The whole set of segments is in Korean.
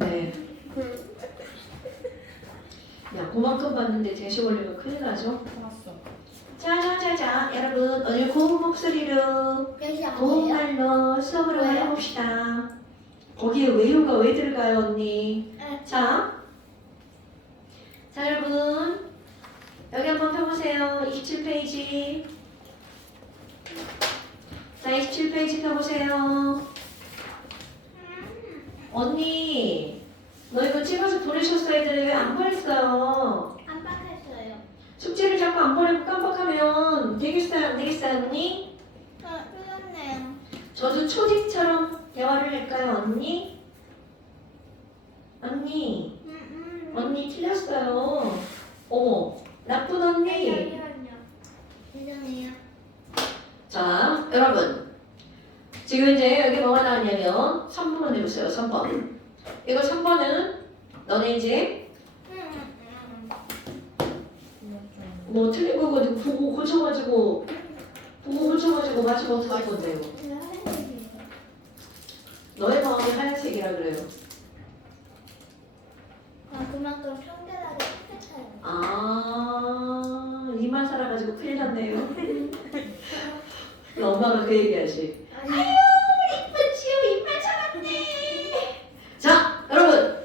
네. 야, 그만큼 봤는데 제시 걸리면 큰일 나죠? 봤어. 자자자자, 여러분 오늘 고운 목소리로 몇시 안 고운 돼요? 말로 수업을 한번 왜요? 해봅시다. 거기에 외유가 왜 들어가요, 언니? 네. 자, 여러분 여기 한번 펴보세요. 27페이지. 자, 27페이지 펴보세요. 언니, 너 이거 찍어서 보내셨어야 되는데 왜 안 보냈어요? 깜빡했어요. 숙제를 자꾸 안 보내고 깜빡하면 되겠어요, 안 되겠어요, 언니? 틀렸네요. 저도 초딩처럼 대화를 할까요, 언니? 언니, 언니 틀렸어요. 어머, 나쁜 언니. 죄송해요. 자, 여러분. 지금 이제 여기 뭐가 나왔냐면 3번만 해보세요, 3번. 이거 3번은 너네 이제 뭐 틀린 거고 보고 고쳐가지고 맞추면 어떡할 건데요? 너의 마음이 하얀색이라 그래요. 그만큼 청결하게 깨끗해요. 아, 이만 살아가지고 큰일 났네요. 엄마가 그 얘기하지. 아유, 이쁜 지우 이만 살았네. 자, 여러분.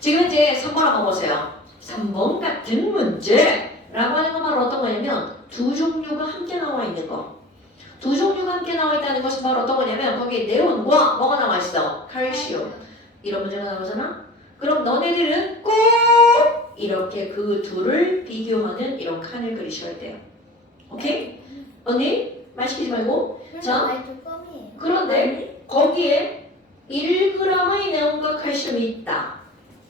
지금 이제 3번 한번 보세요. 3번 같은 문제라고 하는 건 바로 어떤 거냐면 두 종류가 함께 나와 있는 거. 두 종류가 함께 나와 있다는 것은 바로 어떤 거냐면 거기에 네온과 뭐가 나와 있어? 칼슘. 이런 문제가 나오잖아? 그럼 너네들은 꼭 이렇게 그 둘을 비교하는 이런 칸을 그리셔야 돼요. 오케이? 언니? 말 시키지 말고. 자, 말도 껌이에요. 그런데 거기에 1g의 네온과 칼슘이 있다.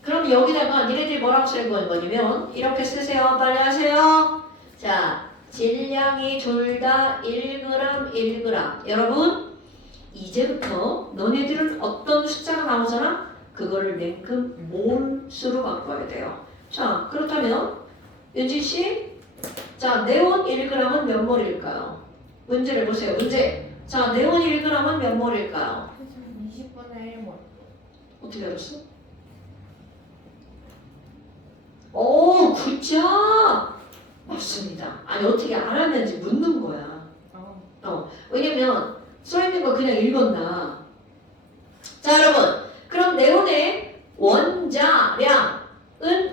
그럼 여기다가 니네들이 뭐라고 쓸 거냐면 이렇게 쓰세요. 빨리 하세요. 자, 질량이 둘 다 1g, 1g. 여러분, 이제부터 너네들은 어떤 숫자가 나오잖아? 그거를 맨큼 몰수로 바꿔야 돼요. 자, 그렇다면 윤진 씨, 자, 네온 1g은 몇 몰일까요? 문제를 보세요. 문제. 자, 네온 1g은 몇 몰일까요? 20분의 1몰. 어떻게 알았어? 오, 굿잡! 맞습니다. 아니, 어떻게 알았는지 묻는 거야. 왜냐면 써있는 거 그냥 읽었나. 자, 여러분. 그럼 네온의 원자량은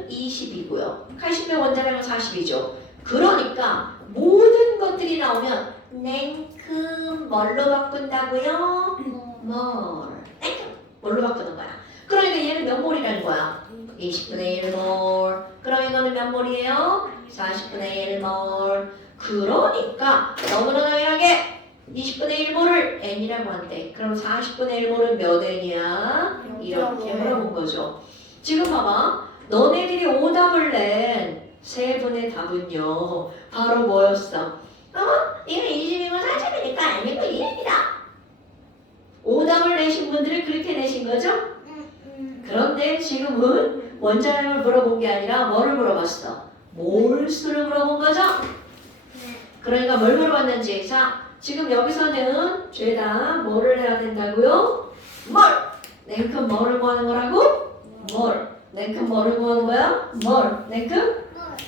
20이고요. 칼슘의 원자량은 40이죠. 그러니까 모든 것들이 나오면 냉큼 뭘로 바꾼다고요? 몰. 냉큼 뭘로 바꾸는 거야? 그러니까 얘는 몇 몰이라는 거야? 20분의 1몰. 그럼 이거는 몇 몰이에요? 40분의 1몰. 그러니까 너무나 당연하게 20분의 1몰을 n이라고 한대. 그럼 40분의 1몰은 몇 n이야? 이렇게 물어본 거죠. 지금 봐봐. 너네들이 오답을 낸 세 분의 답은요. 바로 뭐였어? 이거 20이고 40이니까 n이고 1입니다. 오답을 내신 분들은 그렇게 내신 거죠? 그런데 지금은 원자량을 물어본 게 아니라 뭐를 물어봤어? 몰수를 물어본 거죠? 그러니까 뭘 물어봤는지. 자, 지금 여기서는 죄다 뭐를 해야 된다고요? 뭘! 냉큼 뭐를 구하는 거라고? 뭘. 냉큼 뭐를 구하는 거야? 뭘. 냉큼?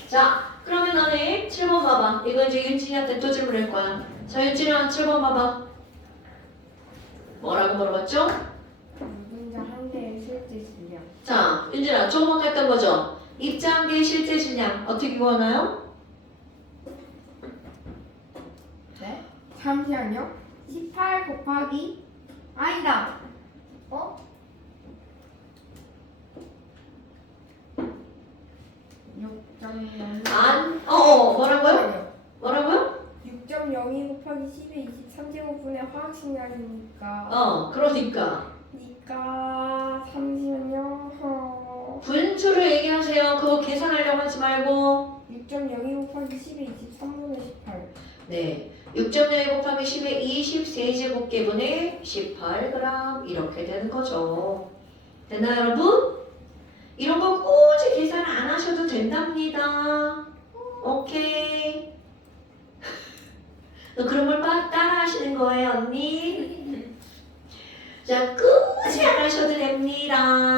자, 그러면 너네 7번 봐봐. 이거 이제 윤진이한테 또 질문할 거야. 자, 윤진아 7번 봐봐. 뭐라고 물어봤죠? 유분자 한 개의 실제 질량. 자, 윤진아 조금 아까 했던 거죠? 입자한계의 실제 질량 어떻게 구하나요? 네? 잠시만요. 18 곱하기 아니다. 6.02 뭐라고요? 뭐라고요? 6.02 곱하기 10의 23제곱분의 화학식량이니까 그러니까 잠시만요. 분수를 얘기하세요. 그거 계산하려고 하지 말고 6.02 곱하기 10의 23분의 18. 네, 6.0 곱하기 10의 23제곱계분의 18g 이렇게 되는 거죠. 됐나요, 여러분? 이런 거 굳이 계산 안 하셔도 된답니다. 오케이. 너 그런 걸 따라 하시는 거예요, 언니? 자, 굳이 안 하셔도 됩니다.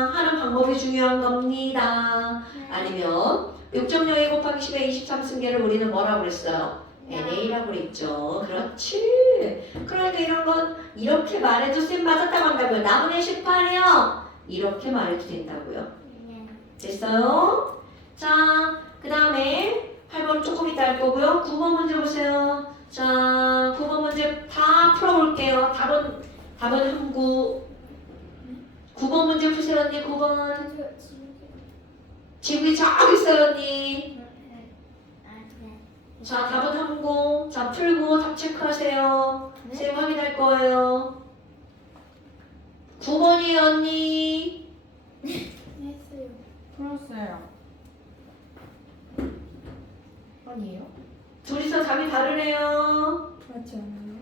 방법이 중요한 겁니다. 아니면 6.02 곱하기 10의 23승계를 우리는 뭐라고 그랬어요? NA라고 그랬죠. 그렇지. 그러니까 이런 건 이렇게 말해도 쌤 맞았다고 한다고요. 나무의 18이요. 이렇게 말해도 된다고요. 네. 됐어요? 자, 그 다음에 8번 조금 이따 할 거고요. 9번 문제 보세요. 자, 9번 문제 다 풀어볼게요. 답은 함구. 9번 문제 푸세요, 언니. 9번. 지구이 저기 있어요, 언니. 자, 답은 함구. 자, 풀고 답 체크하세요. 쌤 확인할 거예요. 9번이에요, 언니. 했어요. 풀었어요. 아니에요? 둘이서 답이 다르네요. 맞지 않아요?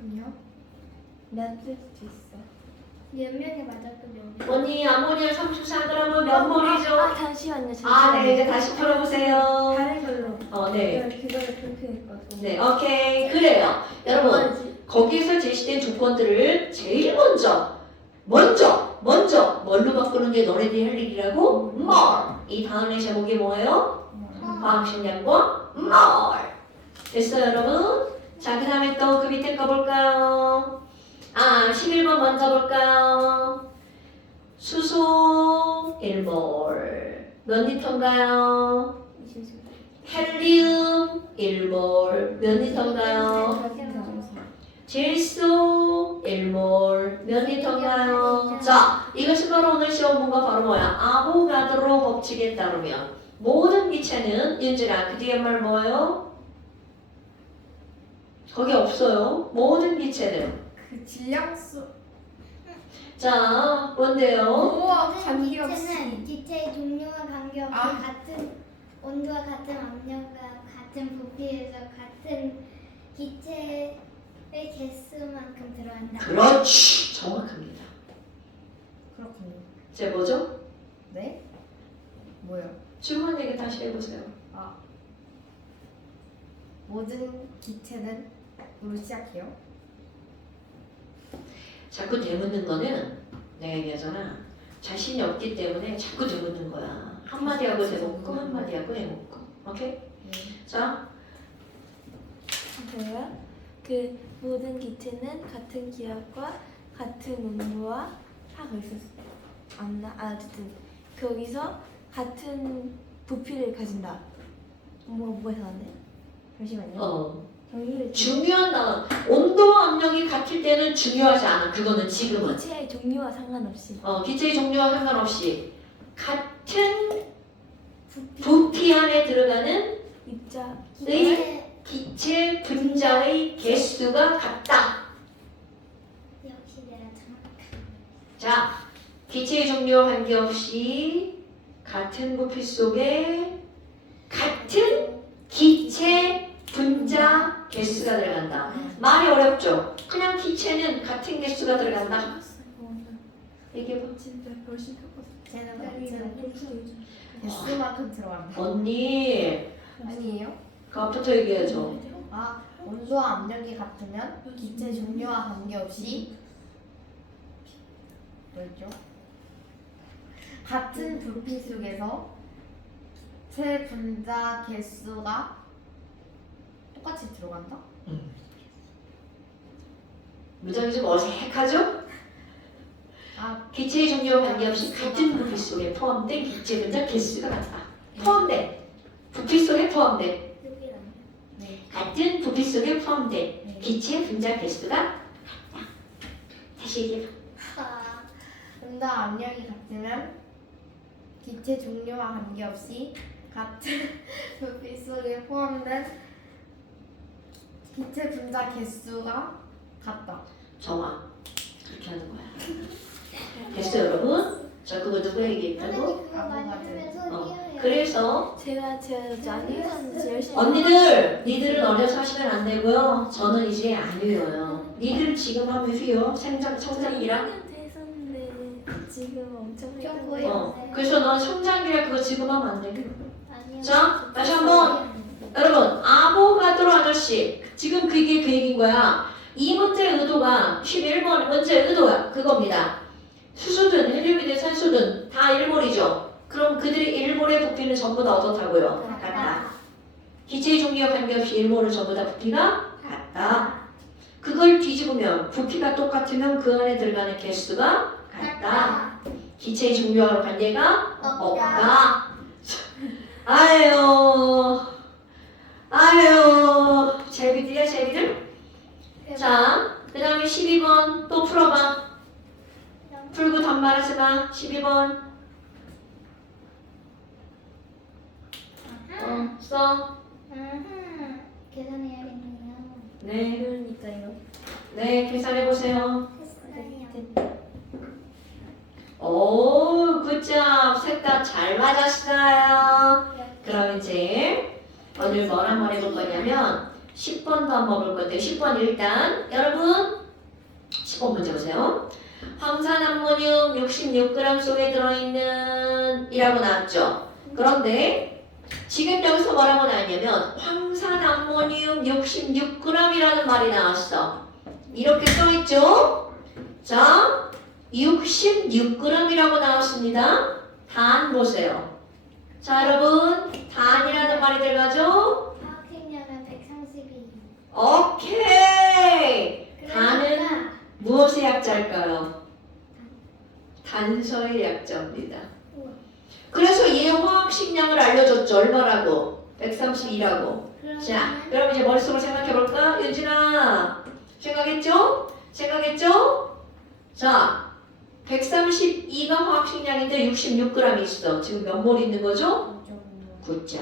아니요. 넷플릭스 있어. 몇 명이 맞았고 몇 명? 언니, 암모니아 34g은 몇 몰이죠? 잠시만요. 네, 이제 다시 풀어보세요. 다른 걸로. 네. 그거를 그렇게 했거든. 네, 오케이. 그래요. 여러분, 거기에서 제시된 조건들을 제일 먼저 뭘로 바꾸는 게 너네들이 할 일이라고? more. 이 다음의 제목이 뭐예요? 과학 식량과 more. 됐어요, 여러분? 자, 그 다음에 또 그 밑에 거 볼까요? 11번 먼저 볼까요? 수소 1몰. 몇 리터인가요? 헬리움 1몰. 몇 리터인가요? 질소 1몰. 몇 리터인가요? 자, 이것이 바로 오늘 시험 문과 바로 뭐야? 아보가드로 법칙에 따르면 모든 기체는 윤지라 그 뒤에 말 뭐예요? 거기 없어요. 모든 기체는. 그 질량수. 자, 뭔데요? 우와, 모든 관계없이. 기체는 기체의 종류와 관계없이 같은 온도와 같은 압력과 같은 부피에서 같은 기체의 개수만큼 들어간다. 그렇지. 정확합니다. 그렇군요. 이제 뭐죠? 네? 뭐요? 질문 얘기 다시 해보세요. 모든 기체는 으로 시작해요? 자꾸 되묻는 거는 내가 얘기하잖아. 자신이 없기 때문에 자꾸 되묻는 거야. 한마디 하고 되묻고 한마디 하고 되묻고. 오케이? 네. 자, 제가 그 모든 기체는 같은 기압과 같은 온도와 하고 있었나? 어쨌든 거기서 같은 부피를 가진다. 뭐가 이상한데? 잠시만요. 정리를 중요한 단어. 온도와 압력이 같을 때는 중요하지 않아. 그거는 지금은. 기체의 종류와 상관없이 기체의 종류와 상관없이 같은 부피 안에 들어가는 입자 기체 분자의 개수가 같다. 역시 내가 정확한. 자, 기체의 종류와 관계없이 같은 부피 속에 같은 기체 분자 개수가 들어간다. 말이 어렵죠? 그냥 기체는 같은 개수가 들어간다. 얘기해봐. 진짜 훨씬 컸거든. 쟤는 같은 개수만큼 들어간다. 언니, 아니에요? 그것부터 얘기해줘. 온도와 압력이 같으면 기체 종류와 관계없이 뭐였죠? 같은 부피 속에서 체 분자 개수가 똑같이 들어간다? 무작위 좀 어색하죠? 기체의 종류와 관계없이 같은 부피 속에 포함된 기체 분자 개수가 같다. 포함된 부피 속에 포함된 여기랑. 네. 같은 부피 속에 포함된 기체 분자 개수가 같다. 다시 얘기해봐. 온도와 압력이 같으면 기체 종류와 관계없이 같은 부피 속에 포함된 기체 분자 개수가 같다. 정화. 그렇게 하는 거야. 됐어요, 여러분? 자, 그거 누가 얘기했다고? 선생님 그거 만들면서 뛰어요. 그래서 제가 안 읽었는지 열심히 니들은 어려서 하시면 안 되고요. 저는 이제 안 외워요. 니들 지금 하면 휘요. 성장기라. 1학년 됐었는데 지금 엄청 좀 읽었는데 보여요. 그래서 넌 성장기라 그거 지금 하면 안 돼. 아니요. 자, 다시 한번. 여러분, 아보가드로 아저씨. 지금 그게 그 얘기인 거야. 이 문제의 의도가 11번 문제의 의도가 그겁니다. 수소든 헬륨이 든 산수는 다 1몰이죠. 그럼 그들이 1몰의 부피는 전부 다 어떻다고요? 같다. 기체의 종류와 관계없이 1몰은 전부 다 부피가 같다. 그걸 뒤집으면 부피가 똑같으면 그 안에 들어가는 개수가 같다. 기체의 종류와 관계가 없다. 아유, 제비들이야, 제비들. 자, 그 다음에 12번 또 풀어봐. 풀고 답 말하지 마. 12번. 써. 계산해야겠네요. 네, 그러니까요. 네, 계산해보세요. 했어요. 오, 굿잡. 셋 다 잘 맞았어요. 그럼 이제 오늘 뭘 한번 해볼 거냐면 10번도 한번 볼 건데 10번 일단 여러분 10번 문제 보세요. 황산암모늄 66g 속에 들어있는 이라고 나왔죠. 그런데 지금 여기서 뭐라고 나왔냐면 황산암모늄 66g이라는 말이 나왔어. 이렇게 써있죠. 자, 66g이라고 나왔습니다. 단 보세요. 자, 여러분 단이라는 말이 들어가죠? 화학식량은 132. 오케이. 단은 그러니까 무엇의 약자일까요? 단서의 약자입니다. 우와. 그래서 얘 화학식량을 알려줬죠. 얼마라고? 132라고. 자, 그럼 이제 머릿속으로 생각해볼까? 윤진아, 생각했죠? 생각했죠? 자, 132가 화학식량인데 66g이 있어. 지금 몇 몰 있는 거죠? 굿자.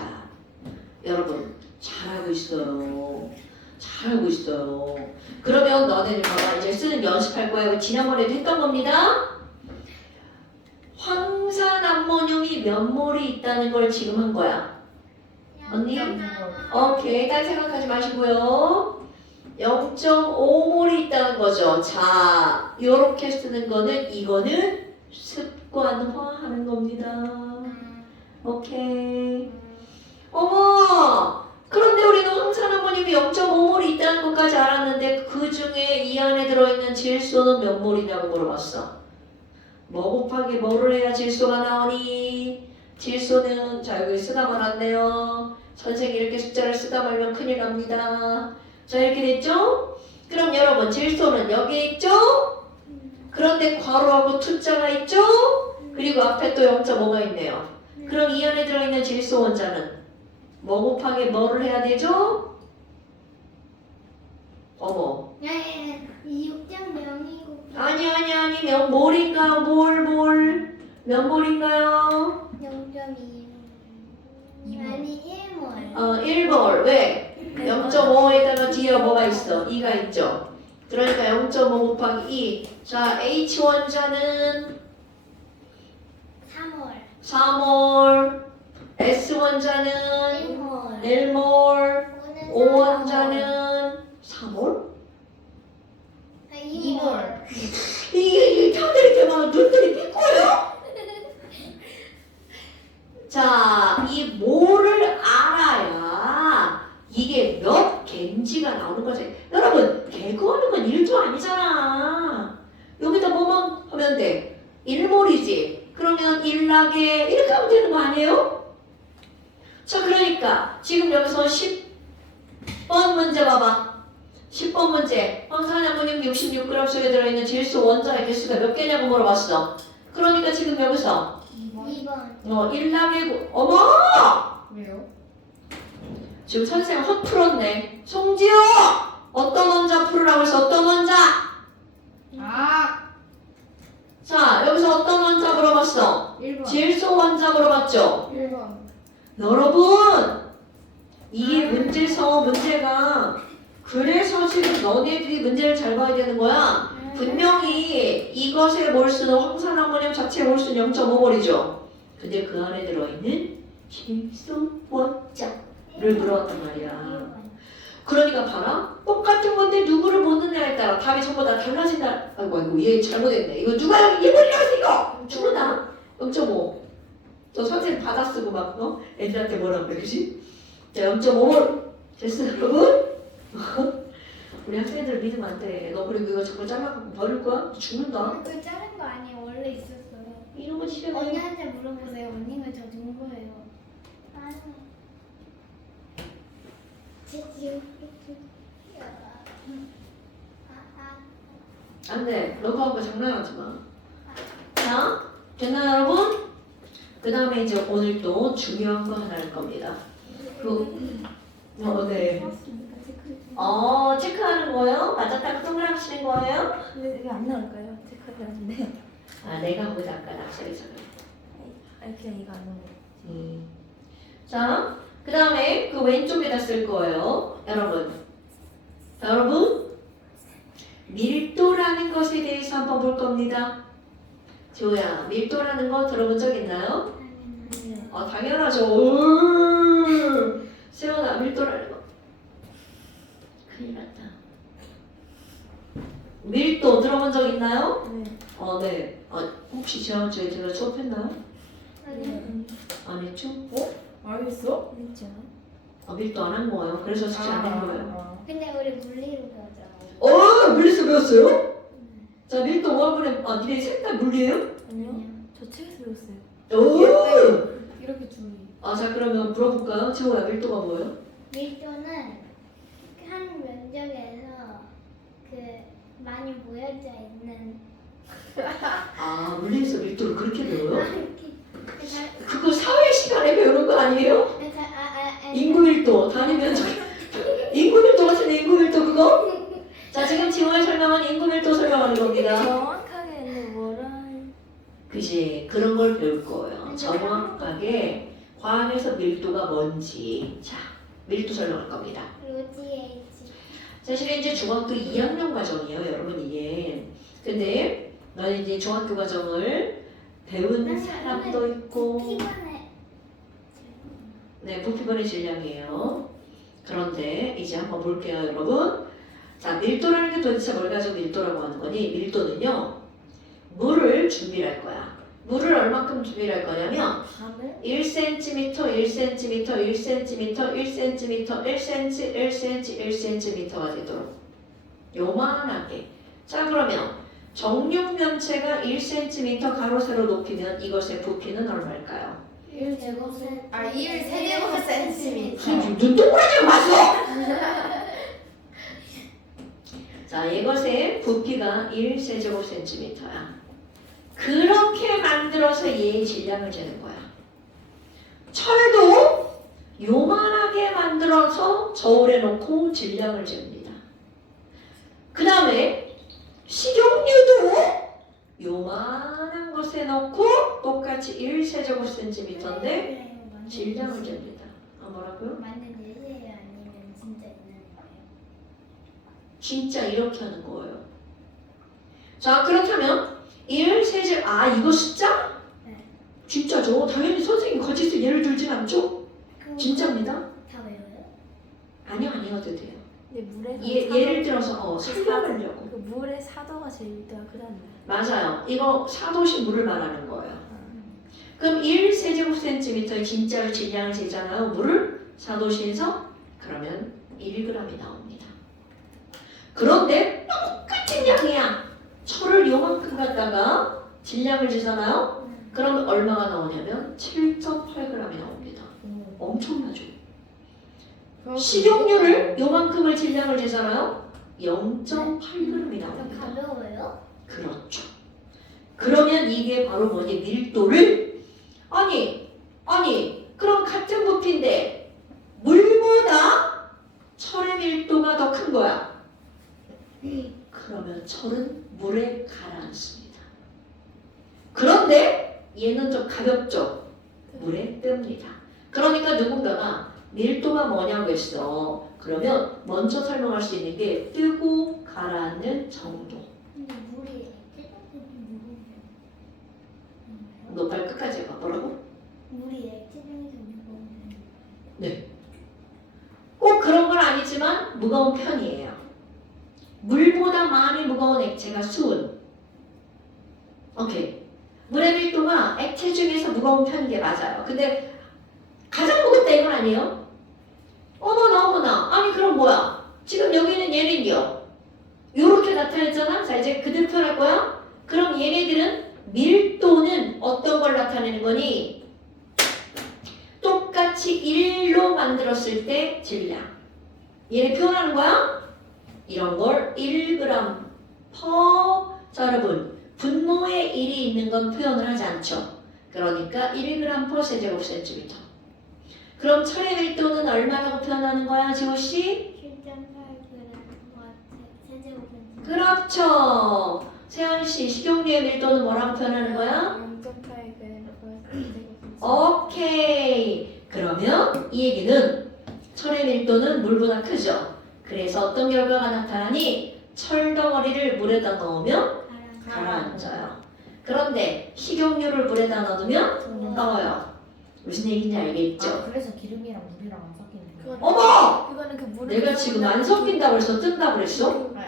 여러분, 잘하고 있어요. 잘하고 있어요. 그러면 너네들 봐봐. 이제 쓰는 연습할 거야. 이거 지난번에도 했던 겁니다. 황산암모늄이 몇 몰이 있다는 걸 지금 한 거야. 언니? 오케이. 딴 생각하지 마시고요. 0.5몰이 있다는 거죠. 자, 요렇게 쓰는 거는 이거는 습관화하는 겁니다. 오케이. 어머! 그런데 우리는 황산암모늄이 0.5몰이 있다는 것까지 알았는데 그 중에 이 안에 들어있는 질소는 몇 몰이냐고 물어봤어. 뭐 곱하기 뭐를 해야 질소가 나오니? 질소는 자 여기 쓰다 말았네요. 선생님이 이렇게 숫자를 쓰다 말면 큰일 납니다. 자 이렇게 됐죠? 그럼 여러분 질소는 여기에 있죠? 그런데 괄호하고 투자가 있죠? 그리고 앞에 또 0.5가 있네요. 그럼 이 안에 들어있는 질소 원자는 뭐 곱하기 뭐를 해야 되죠? 어머. 네, 6.0이고 아니 몇 몰인가요? 몇 몰인가요? 0.2. 이몰. 아니 1몰. 1몰. 왜? 0.5에다가 뒤에 뭐가 있어? 2가 있죠. 그러니까 0.5 곱하기 2. 자, H 원자는 3몰. 4몰. S 원자는 1몰. 1몰. O 원자는 4몰? 2몰. 이게 타들이 대박 눈들이 삐꼬요? 자, 이 몰을 알아야 이게 몇 개인지가 나오는 거지. 여러분, 개그하는 건 1도 아니잖아. 여기다 뭐만 하면 돼? 1몰이지. 그러면 1낙에 이렇게 하면 되는 거 아니에요? 자, 그러니까 지금 여기서 10번 문제 봐봐. 10번 문제. 황산암모늄 66g 속에 들어있는 질소 원자의 개수가 몇 개냐고 물어봤어. 그러니까 지금 여기서 2번. 1낙에 어머! 왜요? 지금 선생님 헛 풀었네. 송지효! 어떤 원자 풀으라고 해서 어떤 원자? 아! 자, 여기서 어떤 원자 물어봤어? 1번. 질소 원자 물어봤죠? 1번. 여러분! 이게 문제가 그래서 지금 너네들이 문제를 잘 봐야 되는 거야. 분명히 이것의 몰수는 황산암모늄 자체의 몰수는 0.5몰이죠. 근데 그 안에 들어있는 질소 원자를 물어봤단 말이야. 그러니까 봐라. 똑같은 건데 누구를 묻느냐에 따라 답이 전부 다 달라진다. 아이고 얘 잘못했네. 이거 누가 여기 1몰이라서 이거! 죽는다. 0.5. 또 선생님 받아 쓰고 막 애들한테 뭐라 그래 그지? 자 0.5몰 됐어 여러분? 우리 학생들 믿으면 안 돼. 너 그리고 이거 자꾸 잘라갖고 버릴 거야? 죽는다. 그 자른 거 아니에요. 원래 있었어요. 이놈의 해보시면 언니한테 물어보세요. 언니가 저 준 거예요. 아니. 제지요. 안돼. 너하고 장난하지 마. 자, 됐나요 여러분? 그 다음에 이제 오늘 또 중요한 거 하나 할 겁니다. 네. 해봤습니까? 체크. 체크하는 거예요? 맞았다고 동그라미 치는 거예요? 왜안 나올까요? 체크가 안돼. 아, 내가 보자 아까 낚시했잖아. 아니 그냥 이거 안 나오네. 자, 그 다음에 그 왼쪽에다 쓸 거예요. 여러분, 밀도라는 것에 대해서 한번 볼 겁니다. 지호야, 밀도라는 거 들어본 적 있나요? 네. 당연하죠. 세연아, 밀도라는 거. 큰일 났다. 밀도 들어본 적 있나요? 네. 네. 혹시 지난 주에 제가 수업했나요? 아니. 안 했죠? 알겠어? 그렇죠. 밀도 안 한 거예요. 그래서 숙제 안 한 거예요. 근데 우리 물리로 배웠잖아. 물리에서 배웠어요? 자, 밀도 5분의 니네 셋 다 물리예요? 아니요. 저 책에서 배웠어요. 오! 이렇게 줄이. 자 그러면 물어볼까요? 지호야, 밀도가 뭐예요? 밀도는 한 면적에서 그 많이 모여져 있는 물리에서 밀도를 그렇게 배워요? 그 그거 사회 시간에 배우는 거 아니에요? 인구 밀도, 단위 면적. 인구 밀도 같은데 인구 밀도 그거? 자, 지금 지호가 설명한 인구 밀도 설명하는 겁니다. 정확하게는 뭐라 그지? 그런 걸 배울 거예요. 정확하게 화학에서 밀도가 뭔지. 자, 밀도 설명할 겁니다. 로지에이지. 사실은 이제 중학교 2학년 과정이에요, 여러분 이게. 근데 너는 이제 중학교 과정을 배운 사람도 있고, 피곤해. 네, 부피번의 질량이에요. 그런데 이제 한번 볼게요, 여러분. 자, 밀도라는 게 도대체 뭘 가지고 밀도라고 하는 거니? 밀도는요, 물을 준비할 거야. 물을 얼마큼 준비할 거냐면 밤을 1cm, 1cm, 1cm, 1cm, 1cm, 1cm, 1cm가 되도록 요만하게. 자, 그러면 정육 면체가 1cm 가로 세로 높이면 이것의 부피는 얼마일까요? 1제곱센. 1 세제곱 센티미터. 눈 동그라지가 맞어! 자, 이것의 부피가 1세제곱센티미터야. 그렇게 만들어서 얘의 질량을 재는 거야. 철도 요만하게 만들어서 저울에 놓고 질량을 잽니다. 그 다음에 식용유도 요만한 것에 넣고 똑같이 1세제곱센티미터인데 질량을 잽니다. 뭐라고요? 맞는 예제예요? 아니면 진짜 있는 거예요? 진짜 이렇게 하는 거예요. 자, 그렇다면 1세제 이거 숫자? 네. 진짜죠. 당연히 선생님 거짓을 예를 들진 않죠? 그거 진짜입니다. 다 외워요? 아니요, 아니어도 돼요. 근데 물에 예를 들어서 설명하려고. 그 물의 사도가 제일 있다가 그다음에 맞아요. 이거 사도신 물을 말하는 거예요. 그럼 1세제곱센티미터의 진짜로 질량을 재잖아요. 물을 사도시에서 그러면 1g이 나옵니다. 그런데 똑같은 양이야. 철을 요만큼 갖다가 질량을 재잖아요. 그럼 얼마가 나오냐면 7.8g이 나옵니다. 엄청나죠. 식용유를 요만큼을 질량을 재잖아요. 0.8g이 더 나옵니다. 가벼워요? 그렇죠. 그러면 이게 바로 뭐니? 밀도를 아니 그럼 같은 부피인데 물보다 철의 밀도가 더 큰 거야. 그러면 철은 물에 가라앉습니다. 그런데 얘는 좀 가볍죠? 물에 뜹니다. 그러니까 누군가가 밀도가 뭐냐고 했어. 그러면 먼저 설명할 수 있는 게 뜨고 가라앉는 정도. 근데 물이 액체적으로 무거워요. 너 발 끝까지 해봐. 뭐라고? 물이 액체적에서 무거워요. 네. 꼭 그런 건 아니지만 무거운 편이에요. 물보다 많이 무거운 액체가 수은. 오케이. 물의 밀도가 액체 중에서 무거운 편인 게 맞아요. 근데 가장 무겁다 이건 아니에요. 어머나. 아니 그럼 뭐야? 지금 여기는 얘는요. 요렇게 나타냈잖아. 자 이제 그대로 표현할 거야. 그럼 얘네들은 밀도는 어떤 걸 나타내는 거니? 똑같이 1로 만들었을 때 질량. 얘네 표현하는 거야? 이런 걸 1g 퍼. 자, 여러분. 분모에 1이 있는 건 표현을 하지 않죠. 그러니까 1g per 세제곱센티미터. 그럼 철의 밀도는 얼마라고 표현하는 거야, 지호씨? 7.8g 세제곱센티미터. 그렇죠. 세연씨, 식용유의 밀도는 뭐라고 표현하는 거야? 0.8g 오케이. 그러면 이 얘기는 철의 밀도는 물보다 크죠. 그래서 어떤 결과가 나타나니? 철 덩어리를 물에다 넣으면 가라앉아요. 그런데 식용유를 물에다 넣으면 떠요. 무슨 얘기인지 알겠죠? 아, 그래서 기름이랑 물이랑 안 섞이는 거예요? 어머! 그거는 그 물을 내가 지금 안 섞인다고 해서 뜬다고 그랬어? 네.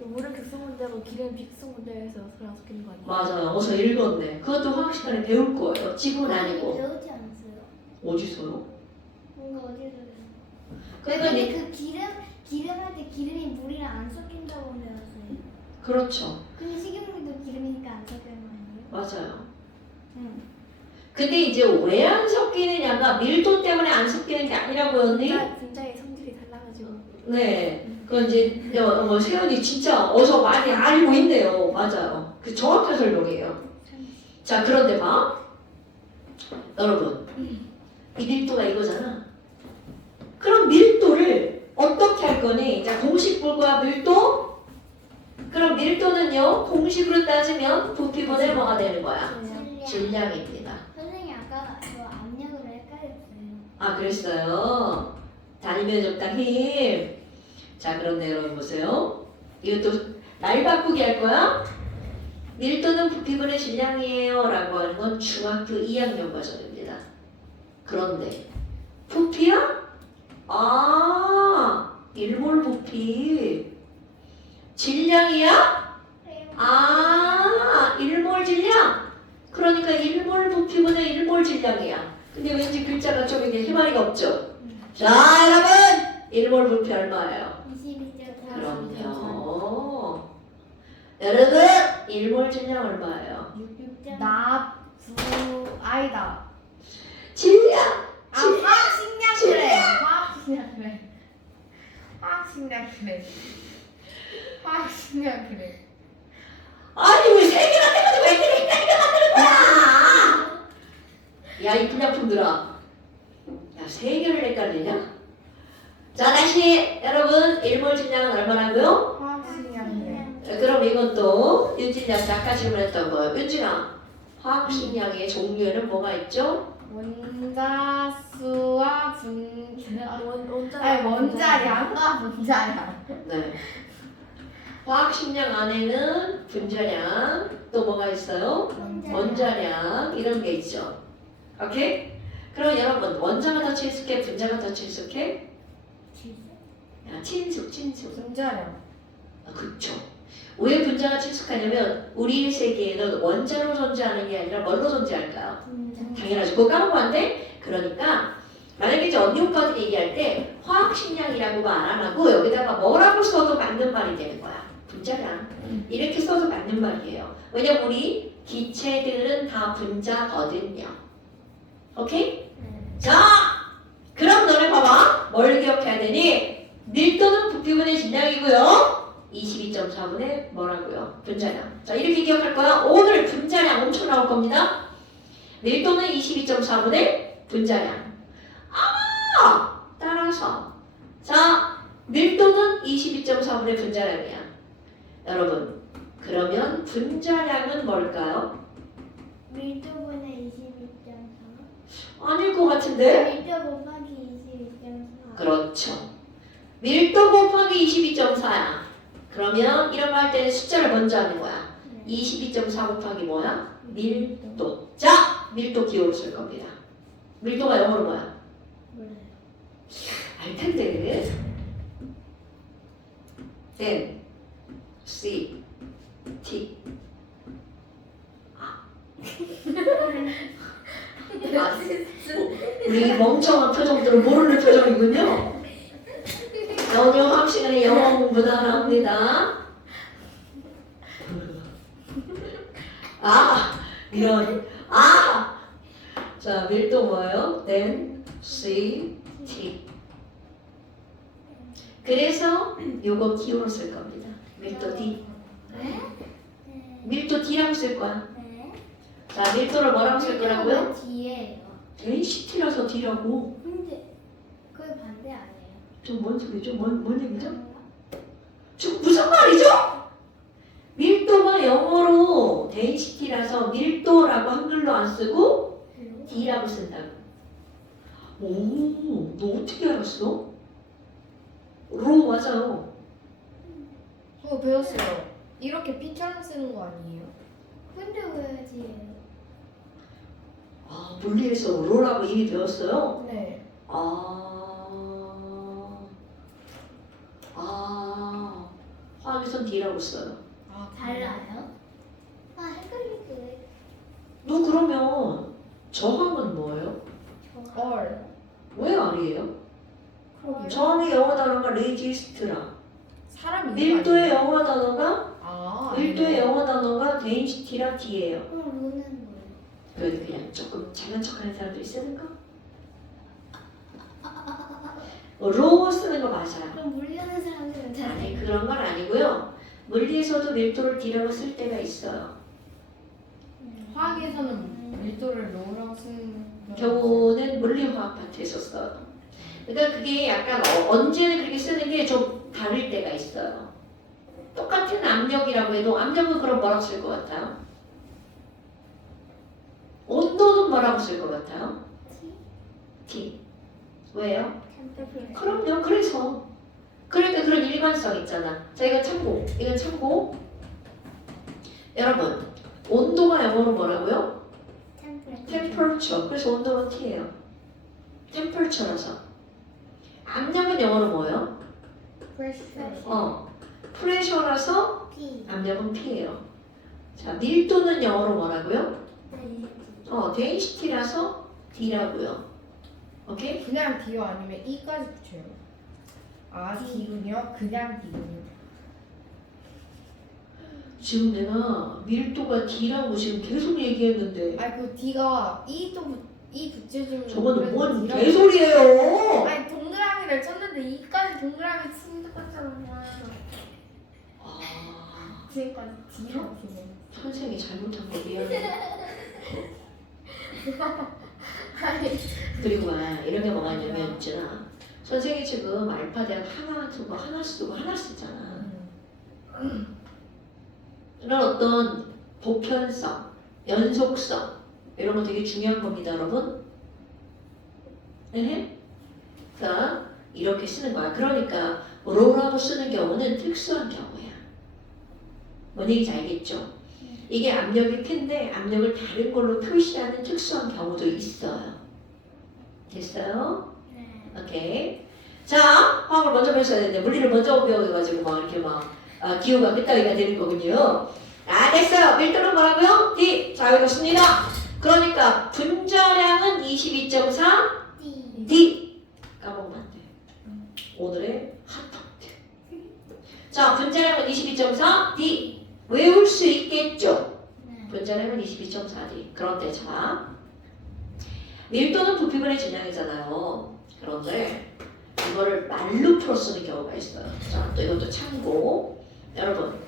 물은 극성분자고 기름은 비극성분자에서 서로 안 섞이는 거 아니에요? 맞아요. 어서 읽었네. 그것도 화학 시간에 배울 거예요. 지금은 아니고. 배우지 않았어요? 어디서요? 뭔가 어디서 배웠어요? 그러니까 근데 이제 그 기름 할 때 기름이 물이랑 안 섞인다고 배웠어요. 그렇죠. 근데 식용유도 기름이니까 안 섞이는 거 아니에요? 맞아요. 응. 근데 이제 왜 안 섞이느냐가 밀도 때문에 안 섞이는 게 아니라고 했니? 분자의 성질이 달라가지고. 네. 그건 이제 뭐 세연이 진짜 어서 많이 알고 있네요. 맞아요. 그 정확한 설명이에요. 자, 그런데 봐. 여러분. 이 밀도가 이거잖아. 그럼 밀도를 어떻게 할 거니? 자, 공식 볼 거야, 밀도? 그럼 밀도는요, 공식으로 따지면 부피분의 뭐가 되는 거야? 질량입니다. 선생님 아까 저 압력으로 헷갈렸어요. 아, 그랬어요. 다니면 적당 힘. 자, 그런데 여러분 보세요. 이것도 날 바꾸기 할 거야? 밀도는 부피분의 질량이에요 라고 하는 건 중학교 2학년 과정입니다. 그런데 부피야? 아, 1몰 부피. 질량이야? 아, 1몰 질량? 그러니까 1몰 부피분의 1몰 질량이야. 근데 왠지 글자가 좀 이게 해마리가 없죠? 자, 여러분! 1몰 부피 얼마예요? 22.4. 그럼요. 여러분, 1몰 질량 얼마예요? 6.4. 아니다. 질량! 화학식량 그래. 화학식량 그래. 화학식량 그래. 화학식량 그래. 아니, 왜 세 개나 돼가지고 애들이 헷갈리게 만드는 거야! 야, 이 분야품들아. 야, 세 개를 헷갈리냐? 자, 다시 여러분, 1몰 질량은 얼마라고요? 화학식량 그래. 그럼 이건 또 윤진이한테 아까 질문했던 거예요. 윤진아, 화학식량의 종류에는 뭐가 있죠? 원자수와 분자. 원자. 아니 원자량과 분자량. 네. 화학식량 안에는 분자량, 또 뭐가 있어요? 원자량, 이런 게 있죠. 오케이? 그럼 여러분, 원자가 더 친숙해? 분자가 더 친숙해? 야, 친숙. 분자량. 아, 그쵸. 왜 분자가 친숙하냐면 우리 세계에는 원자로 존재하는 게 아니라 뭘로 존재할까요? 당연하죠. 그거 까먹으면 안 돼? 그러니까 만약에 이제 언니 오빠들이 얘기할 때 화학식량이라고 말 안 하고 여기다가 뭐라고 써도 맞는 말이 되는 거야. 분자량. 이렇게 써도 맞는 말이에요. 왜냐면 우리 기체들은 다 분자거든요. 오케이? 자, 그럼 너네 봐봐. 뭘 기억해야 되니? 밀도는 부피분의 질량이고요. 22.4분의 뭐라고요? 분자량. 자, 이렇게 기억할 거야. 오늘 분자량 엄청 나올 겁니다. 밀도는 22.4분의 분자량. 아! 따라서. 자, 밀도는 22.4분의 분자량이야. 여러분, 그러면 분자량은 뭘까요? 밀도분의 22.4. 아닐 것 같은데? 밀도 곱하기 22.4. 그렇죠. 밀도 곱하기 22.4야. 그러면 이런 거 할 때는 숫자를 먼저 하는 거야. 22.4 곱하기 뭐야? 밀도. 자, 밀도 기호를 쓸 겁니다. 밀도가 영어로 뭐야? 몰라요. 알 텐데. N, C, T. 우리 멍청한 표정들은 모르는 표정이군요. 오늘 화학 시간에 영어 공부도 하나 합니다. 이런. 자, 밀도 뭐예요? density. 그래서 요거 기호로 쓸 겁니다. 밀도 D. 네? 밀도 D라고 쓸 거야. 네. 자, 밀도를 뭐라고 쓸 거라고요? 뒤에요. density라서 D라고. 근데 그게 반대 아니에요? 좀 뭔 소리죠? 뭔 얘기죠? 지금 무슨 말이죠? 밀도가 영어로 density라서 밀도라고 한글로 안 쓰고 D라고 쓴다고. 오, 너 어떻게 알았어? 로 맞아요. 그거 배웠어요. 이렇게 B처럼 쓰는 거 아니에요? 근데 왜 뒤에요? 물리에서 로라고 이미 배웠어요? 네. 화학에선 D라고 써요. 달라요? 헷갈리게. 너 그러면 저항은 뭐예요? 얼. 왜 R이에요? 그러게요. 저항의 영어 단어가 레지스트라. 사람이 밀도의 영어 단어가 밀도의 아니에요. 영어 단어가 데인시티라 D예요. 그럼 로는 뭐예요? 그래도 그냥 조금 잘난 척하는 사람들이 쓰는 거? 로 쓰는 거 맞아요. 그럼 물리하는 사람들은 잘 아니 그런 건 아니고요. 물리에서도 밀도를 D라고 쓸 때가 있어요. 화학에서는 밀도를 로라고 쓰는 경우는 물리화학 파트에서 써요. 그러니까 그게 약간 언제는 그렇게 쓰는 게 좀 다를 때가 있어요. 똑같은 압력이라고 해도 압력은 그럼 뭐라고 쓸 것 같아요? 온도는 뭐라고 쓸 것 같아요? T. 왜요? 그럼요. 그래서 그러니까 그런 일관성 있잖아. 자 이건 참고. 이건 참고. 여러분 온도가 영어로 뭐라고요? temperature. 그래서 온도가 T예요. temperature라서. 압력은 영어로 뭐예요? pressure라서 P. 압력은 P예요. 자 밀도는 영어로 뭐라고요? density라서 D라고요. 오케이? 그냥 D요 아니면 E까지 붙여요. D군요. 그냥 D군요. 지금 내가 밀도가 D라고 지금 계속 얘기했는데 그 D가 E 붙여주면 저거는 뭔 D라고. 개소리예요? 동그라미를 쳤는데 E까지 동그라미 치는 거잖아. 지금까지 D라고 쓰네. 선생이 잘못한 거 미안해. 그리고 이런 게 뭐가 있냐면 있잖아. 선생이 지금 알파 대학 하나 쓰고 하나 쓰고 하나 쓰잖아. 이런 어떤 보편성, 연속성 이런 거 되게 중요한 겁니다, 여러분. 네? 자, 이렇게 쓰는 거야. 그러니까 로라고 쓰는 경우는 특수한 경우야. 뭔 얘기인지 알겠죠? 이게 압력이 P인데 압력을 다른 걸로 표시하는 특수한 경우도 있어요. 됐어요? 네. 오케이. 자, 화학을 먼저 배웠어야 되는데 물리를 먼저 배워가지고 막 이렇게 기호가 끄떡이가 되는 거군요. 됐어요. 밀도는 뭐라고요? D. 자, 여기 좋습니다. 그러니까 분자량은 22.4 D. D. 까먹으면 안 돼. 오늘의 핫포인트. 자, 분자량은 22.4 D. 외울 수 있겠죠? 네. 분자량은 22.4D. 그런데 자, 밀도는 부피분의 질량이잖아요. 그런데 이거를 말로 풀어 쓰는 경우가 있어요. 자, 또 이것도 참고. 여러분,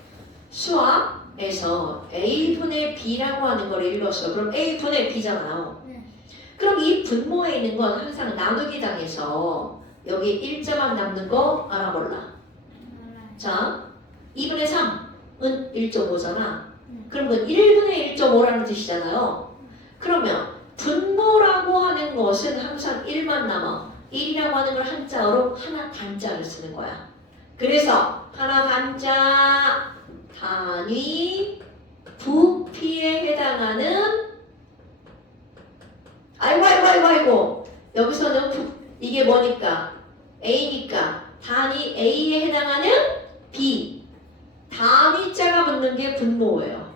수학에서 A분의 B라고 하는 걸 읽었어요. 그럼 A분의 B잖아요. 네. 그럼 이 분모에 있는 건 항상 나누기 당해서 여기 일자만 남는 거 알아 몰라. 몰라요. 자, 2분의 3은 1.5잖아. 그러면 1분의 1.5라는 뜻이잖아요. 그러면 분모라고 하는 것은 항상 1만 남아. 1이라고 하는 걸 한자어로 하나 단자를 쓰는 거야. 그래서 하나 단자 단위 부피에 해당하는 아이고 여기서는 이게 뭐니까 A니까 단위 A에 해당하는 B 단위자가 붙는 게 분모예요.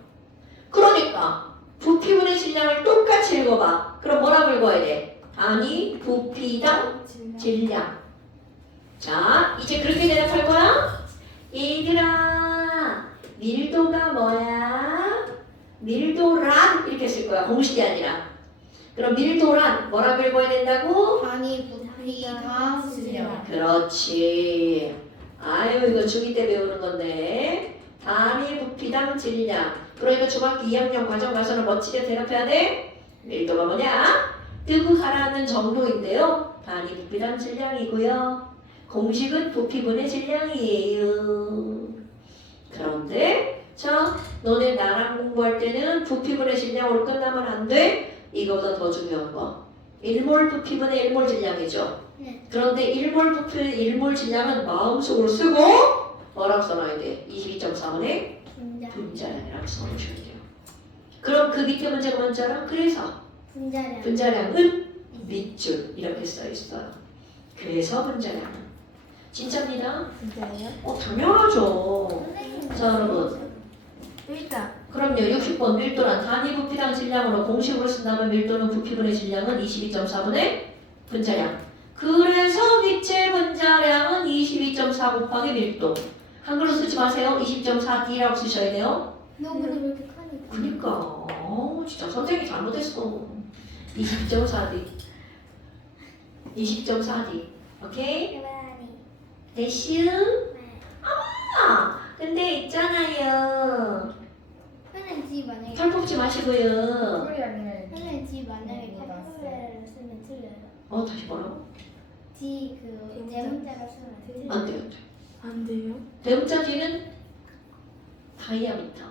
그러니까 부피분의 질량을 똑같이 읽어봐. 그럼 뭐라고 읽어야 돼? 단위 부피당 질량. 자, 이제 그렇게 대답할 거야? 얘들아, 밀도가 뭐야? 밀도란 이렇게 쓸 거야. 공식이 아니라. 그럼 밀도란 뭐라고 읽어야 된다고? 단위 부피 다 질량. 그렇지. 아유 이거 중2 때 배우는 건데. 단위 부피당 질량. 그러니까 중학교 2학년 과정 가서는 멋지게 대답해야 돼. 밀도가 뭐냐? 뜨고 가라앉는 정도인데요. 단위 부피당 질량이고요. 공식은 부피분의 질량이에요. 그런데 자, 너네 나랑 공부할 때는 부피분의 질량으로 끝나면 안 돼. 이거보다 더 중요한 거. 1몰 부피분의 1몰 질량이죠. 네. 그런데 1몰 부피분의 1몰 질량은 마음속으로 쓰고 뭐라고 써놔야 돼? 22.4분의 분자. 분자량이라고 써놓으셔야 돼요. 그럼 그 밑에 문제가 뭔지 알아? 그래서 분자량. 분자량은 밑줄 이렇게 써 있어요. 그래서 분자량은 진짜입니다. 진짜예요? 당연하죠. 선생님. 자, 여러분. 일단 그럼요. 60번 밀도란 단위 부피당 질량으로 공식으로 쓴다면 밀도는 부피분의 질량은 22.4분의 분자량. 그래서 기체 분자량은 22.4 곱하기 밀도. 한글로 쓰지 마세요. 20.4D라고 쓰셔야 돼요. 너 근데 왜 이렇게 크니까? 그니까 진짜 선생님이 잘못했어. 20.4D. 20.4D. 오케이? 됐슈? 아, 근데 있잖아요. 선생님 지 만약에 털 뽑지 마시고요. 소리 아니라 선생님 지 만약에 뭐 카피브레를 쓰면 틀려요. 다시 뭐라고? 지 그 대문자가 쓰면 틀려요. 안 돼요. 안 돼요? 대문자지는 다이아미터.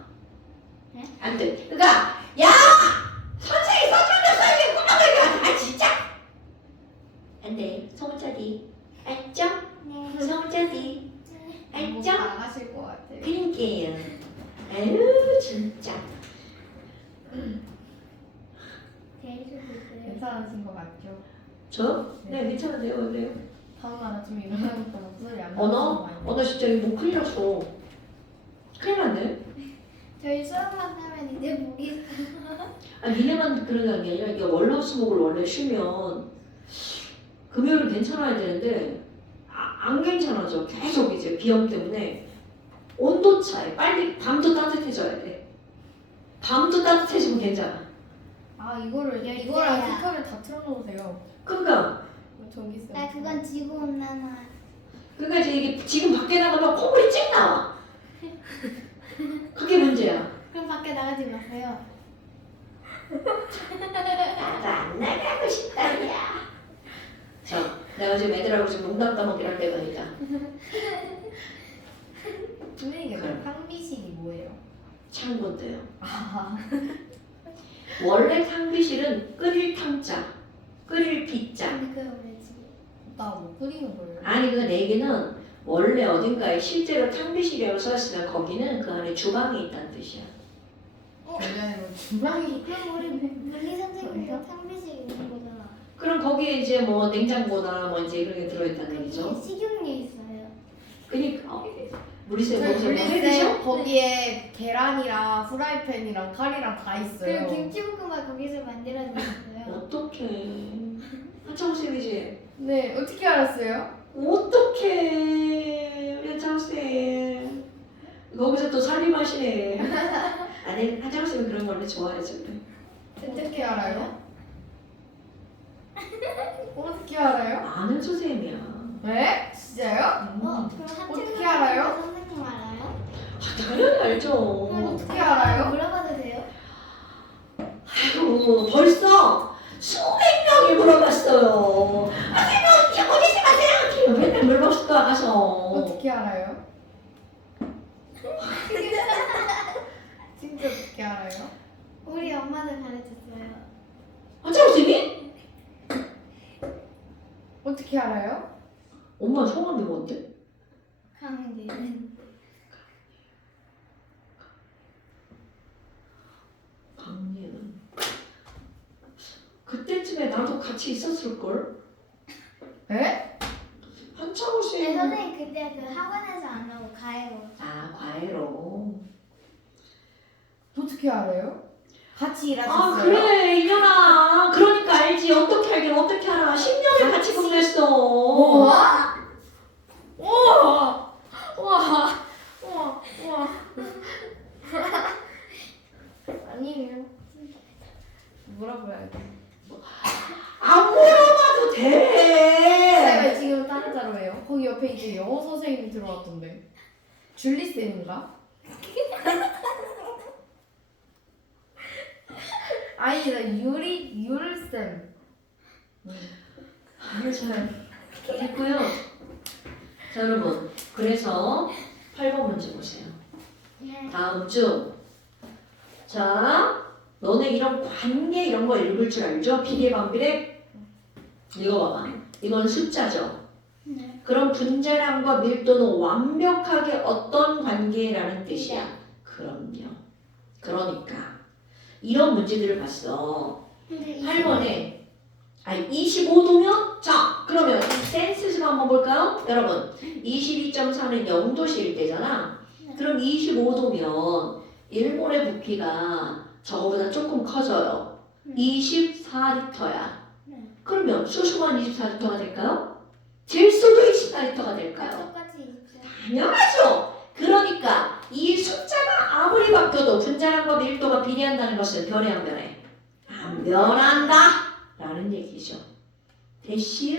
네? 안 돼. 그러니까 야! 선생님 써주면서 꾸며내가 아 진짜! 안 돼. 소문자디. 알죠? 네. 소문자디. 알죠? 나가실 것 같아요. 그러니까요. 아유 진짜. 제일 수도 있어요. 괜찮으신 것 같죠? 저? 네 괜찮은데요. 왜요? 다음날 아침에 일어나니까 목소리 안 언어 진짜 이거 뭐 큰일 났어. 큰일 났네. 저희 수업만 하면 이제 목이 아 니네만 그러는 게 아니라 이게 월화수목을 원래 쉬면 금요일은 괜찮아야 되는데 안 괜찮아져. 계속 이제 비염 때문에 온도 차이. 빨리 밤도 따뜻해져야 돼. 밤도 따뜻해지면 괜찮아. 이거를 열쇠야. 이거랑 스피커를 다 틀어놓으세요. 그러니까 전기세. 나 그건 지구 온난화. 그러니까 이제 이게 지금 밖에 나가면 콧물이 찡 나와. 그게 문제야. 그럼 밖에 나가지 마세요. 나도 안 나가고 싶다야. 자, 내가 지금 애들하고 지금 농담 따먹기를 할 때가 아니다. 선생님 그래. 탕비실이 뭐예요? 창고인데요. 원래 탕비실은 끓일 탕자, 끓일 비자. 근데 그게 뭐지? 나뭐 끓이는 거예요? 아니 그 네 개는 원래 어딘가에 실제로 탕비실이라고 써있으면 거기는 그 안에 주방이 있다는 뜻이야. 왜냐면 주방이 그럼 우리 물리 선생님도 탕비실 있는 거잖아. 그럼 거기에 이제 뭐 냉장고나 뭐 이제 이런 게 들어있다는 얘기죠. 거기에 식용유 있어요. 그러니까 물리쌤 저희 거기서 뭐 해드셔? 물리세 거기에 계란이랑 프라이팬이랑 칼이랑 다 있어요. 그리고 김치볶음밥 거기서 만들어주셨어요. 어떡해. 하창우쌤이지? 네, 어떻게 알았어요? 어떡해. 우리 하창우쌤. 거기서 또 살림하시네. 아니 하창우쌤은 그런 걸 원래 좋아해서 그래. 어떻게 알아요? 어떻게 알아요? 아는 선생님이야. 네? 진짜요? 그럼 어떻게 알아요? 선생님 알아요? 당연히 알죠. 어떻게 알아요? 물어봐도 돼요? 아이고 벌써 수백 명이 물어봤어요. 선생님 어디서 가세요? 맨날 물어봤을 거야 가서. 어떻게 알아요? 진짜 어떻게 알아요? 우리 엄마들 가르쳤어요. 하창우쌤이? 어떻게 알아요? 엄마 성함이 뭔데? 강은지는 강예은. 그때쯤에 나도 같이 있었을걸? 네? 한창우쌤. 네, 선생님 그때 그 학원에서 안 하고 가해로. 아 과외로. 어떻게 알아요? 같이 일하셨어요? 아 그래 이년아. 그러니까 알지. 어떻게 알긴 어떻게 알아. 10년을 같이 근무했어. 우와! 우와! 우와! 우와! 우와! 아니 뭐라고 해야 돼? 안 물어봐도 돼. 제가 지금 다른 자료예요. 거기 옆에 이제 영어 선생님이 들어왔던데. 줄리 쌤인가? 아니 나 율쌤. 율쌤. 됐고요. 자 여러분 그래서 8번 문제 보세요. 네. 다음 중 자 너네 이런 관계 이런 거 읽을 줄 알죠? 비례 반비례 이거 봐봐. 이건 숫자죠. 네. 그럼 분자량과 밀도는 완벽하게 어떤 관계라는 뜻이야? 그럼요. 그러니까 이런 문제들을 봤어. 근데 8번에 25도면 자 그러면 이 센스 좀 한번 볼까요? 여러분 22.4는 0도씨일 때잖아. 그럼 25도면 일몰의 부피가 저거보다 조금 커져요. 24리터야. 그러면 소수만 24리터가 될까요? 질소도 24리터가 될까요? 똑같이 있죠. 당연하죠. 그러니까 이 숫자가 아무리 바뀌어도 분자량과 밀도가 비례한다는 것은 변해 안 변해? 안 변한다 라는 얘기죠. 됐슈?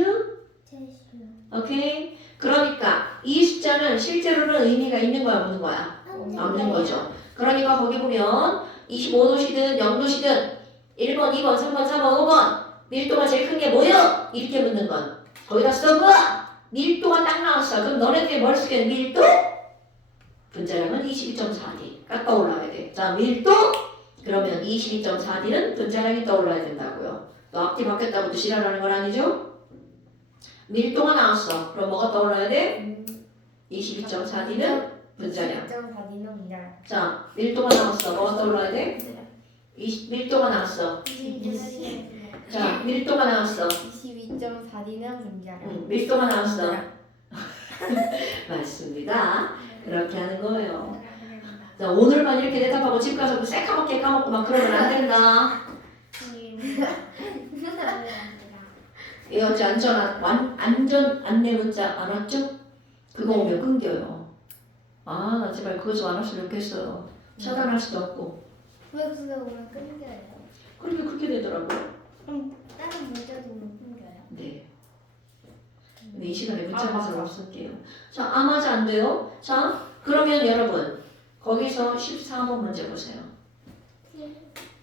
제시요. 오케이? 그러니까 이 숫자는 실제로는 의미가 있는 거야 없는 거야? 없는 거죠. 그러니까 거기 보면 25도시든 0도시든 1번, 2번, 3번, 4번, 5번 밀도가 제일 큰 게 뭐요? 이렇게 묻는 건 거기다 써봐. 밀도가 딱 나왔어. 그럼 너네들이 뭘 쓰겠는 밀도? 분자량은 22.4D 깎아 올라가야 돼. 자 밀도? 그러면 22.4D는 분자량이 떠올라야 된다고요. 너 앞뒤 바뀌었다고 또 싫어하는 건 아니죠? 밀도가 나왔어. 그럼 뭐가 떠올라야 돼? 22.4D는 분자량. 2.4D는 분자량. 자 밀도가 나왔어. 뭐가 떠올라야 돼? 밀도가 나왔어. 자 밀도가 나왔어. 22.4D는 분자량. 밀도가 나왔어. 맞습니다. 그렇게 하는 거예요. 자, 오늘만 이렇게 대답하고 집 가서 그 새까맣게 까먹고 막 그러면 안 된다. 이거 어째 안전 안내 문자 안 왔죠? 그거 오면 끊겨요. 아, 나 제발 그거 좀 안 왔으면 좋겠어요. 차단할 수도 없고. 왜 그게 오면 끊겨요? 그렇게 그렇게 되더라고요. 그럼 다른 문제도 오면 끊겨요? 네. 근데 이 시간에 문자 아, 가서 맞아. 없을게요. 자, 맞아 안 돼요? 자, 그러면 여러분 거기서 14번 문제 보세요.